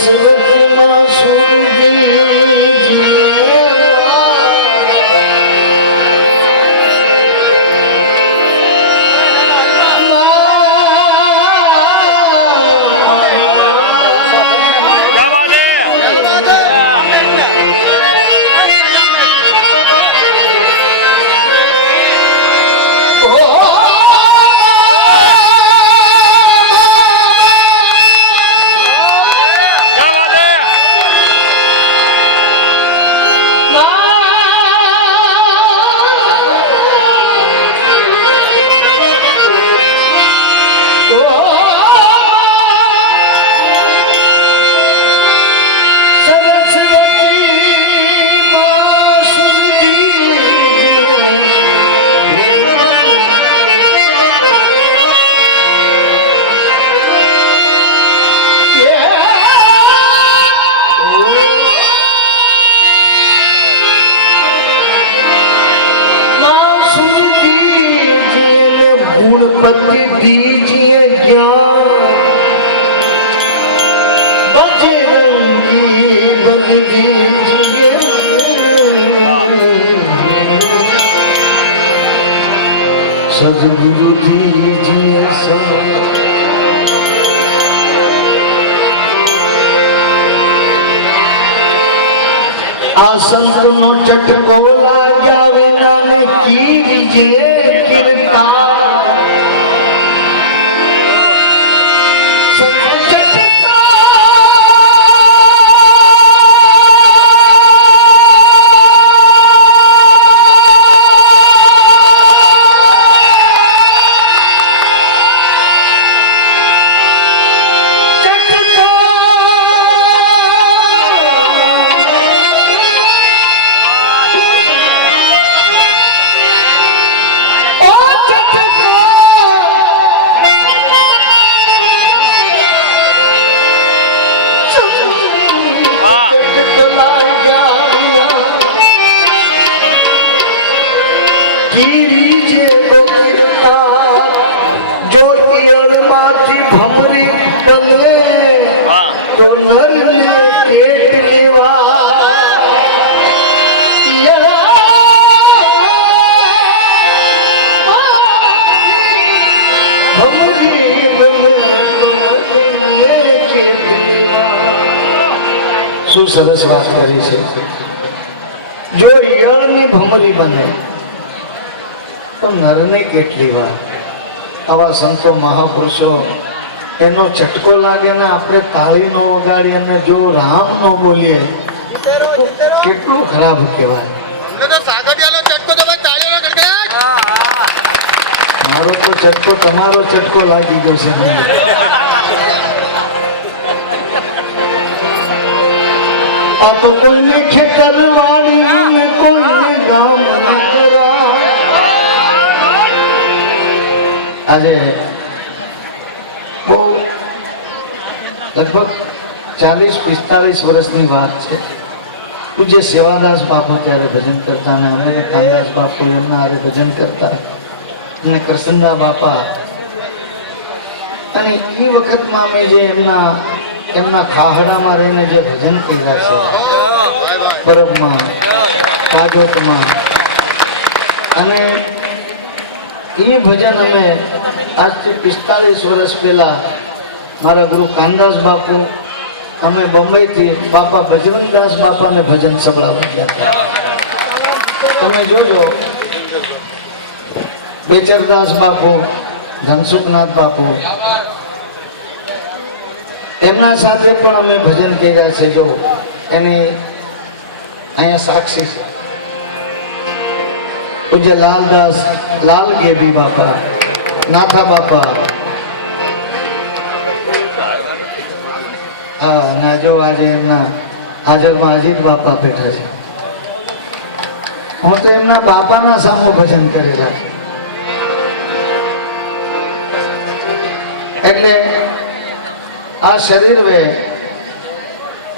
સરસ્વતી માં સુરતી पति दीजिए ज्ञान बजरंगी बल दीजिए सद्गुरु दीजिए आ संत नो चटको लाग्या विना ने कीजिए कृपा સરસ વાત કરી છે જો યળની ભમરી બને તો નરને કેટલી વાર આવા સંતો મહાપુરુષો એનો ચટકો લાગે ને આપણે તાળી નો વગાડીએ અને જો રામ નો બોલીએ કેટલું ખરાબ કહેવાય મારો તો ચટકો તમારો ચટકો લાગી ગયો છે આ તો કોઈને ખેતરવાડી ને કોઈને ગામ આજે બહુ લગભગ 40-45 વર્ષની વાત છે પૂજ્ય સેવાદાસ બાપુ ત્યારે ભજન કરતા ને અમે કાનદાસ બાપુ એમના હારે ભજન કરતા અને કરસનદા બાપા અને એ વખતમાં અમે જે એમના ખાહડામાં રહીને જે ભજન કર્યા છે પરબમાં કાજોતમાં અને એ ભજન અમે આજથી 45 વર્ષ પહેલા મારા ગુરુ કાનદાસ બાપુ અમે બંબઈથી બાપા બજરંગદાસ બાપાને ભજન સંભળાવવા ગયા હતા તમે જોજો બેચરદાસ બાપુ ધનસુખનાથ બાપુ એમના સાથે પણ અમે ભજન કર્યા છે જો એની અહીંયા સાક્ષી છે પૂજ્ય લાલદાસ લાલ ગેબી બાપા નાથા બાપા હા ના જો આજે એમના હાજરમાં અજીત બાપા બેઠા છે હું તો એમના બાપાના સામું ભજન કરેલા છે એટલે આ શરીર વે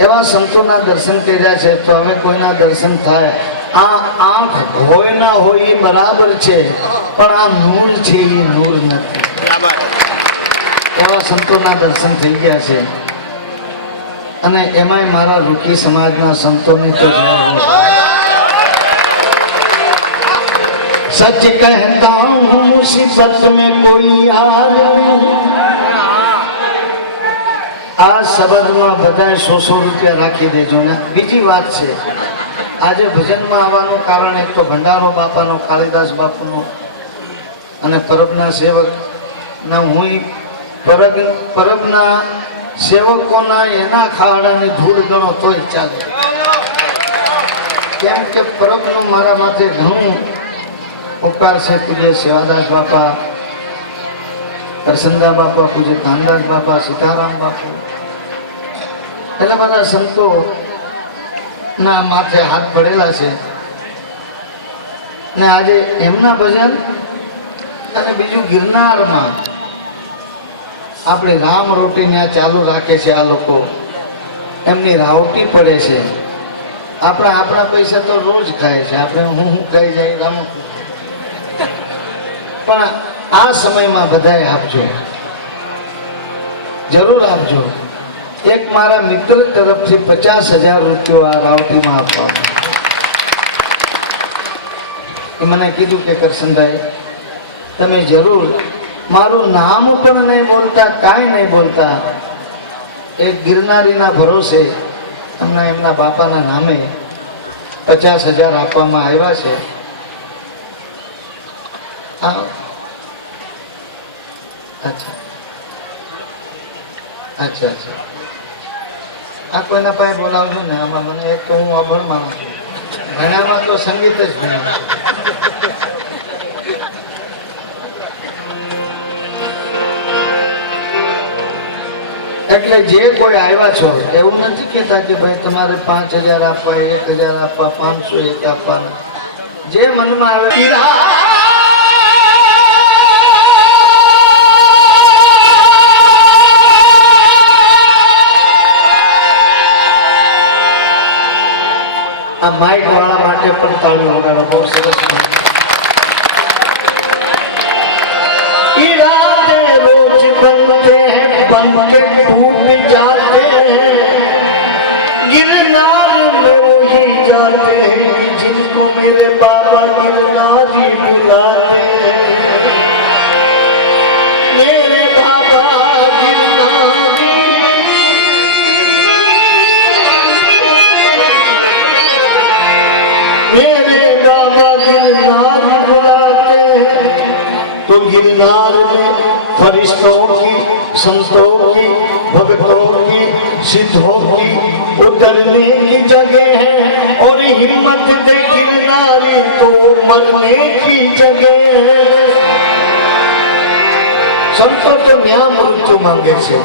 એવા સંતોના દર્શન કર્યા છે તો હવે કોઈના દર્શન થાય આ આંખ હોય ના હોય એ બરાબર છે પણ આ નૂર છે એ નૂર નથી એવા સંતોના દર્શન થઈ ગયા છે અને એમાંય મારા રૂકી સમાજના સંતોની તો જય હો। सच कहता हूँ मुसीबत में कोई यार नहीं। આ શબ્દમાં બધા 100 રૂપિયા રાખી દેજો ને। બીજી વાત છે, આજે ભજનમાં આવવાનું કારણ એક તો ભંડારો બાપાનો, કાળીદાસ બાપુનો અને પરબના સેવક ના હું પરબના સેવકોના એના ખાડાની ધૂળ ગણો તોય ચાલે, કેમ કે પરબનું મારા માથે ઘણું ઉપકાર છે। પૂજ્ય સેવાદાસ બાપા, કરસંદા બાપા, પૂજ્ય કાનદાસ બાપા, સીતારામ બાપુ, એટલે મારા સંતો ના માથે હાથ પડેલા છે ને આજે એમના ભજન અને બીજું ગિરનારમાં આપણે રામ રોટી ત્યાં ચાલુ રાખે છે આ લોકો, એમની રાવટી પડે છે। આપણા પૈસા તો રોજ ખાય છે, આપણે હું ખાઈ જાય રામ, પણ આ સમયમાં બધાએ આપજો, જરૂર આપજો। એક મારા મિત્ર તરફથી 50,000 રૂપિયા આ રાવટીમાં આપવામાં, એ મને કીધું કે કરશનભાઈ તમે જરૂર, મારું નામ પણ નહીં બોલતા, કાંઈ નહીં બોલતા, એક ગિરનારીના ભરોસે તમને એમના બાપાના નામે 50,000 આપવામાં આવ્યા છે। અચ્છા અચ્છા અચ્છા, આ કોઈના પાસે બોલાવજો ને, આમાં મને એક તો હું અભણ માણસ છું, ઘણામાં તો સંગીત જ ભણ્યું। એટલે જે કોઈ આવ્યા છો એવું નથી કેતા કે ભાઈ તમારે 5,000 આપવા, 1,000 આપવા, 501 આપવાના, જે મનમાં આવે। આ માઇક વાળા માટે પણ તાળીઓ વગાડો, બહુ સરસ। इरादे रोज बनते हैं, बन के टूट जाते हैं, गिरनार में वही जाते हैं जिनको मेरे बाबा गिरनारी बुलाते हैं। मेरे बाबा गिरनारी, मेरे बाबा गिरनारी बुलाते हैं। तो गिरनार में फरिश्तों की, संतों की, भक्तों की, सिद्धों की उतरने की जगह है, और हिम्मत दे गिरनारी तो मरने की जगह है। संतों तो न्याय मृत्यु मांगे छे।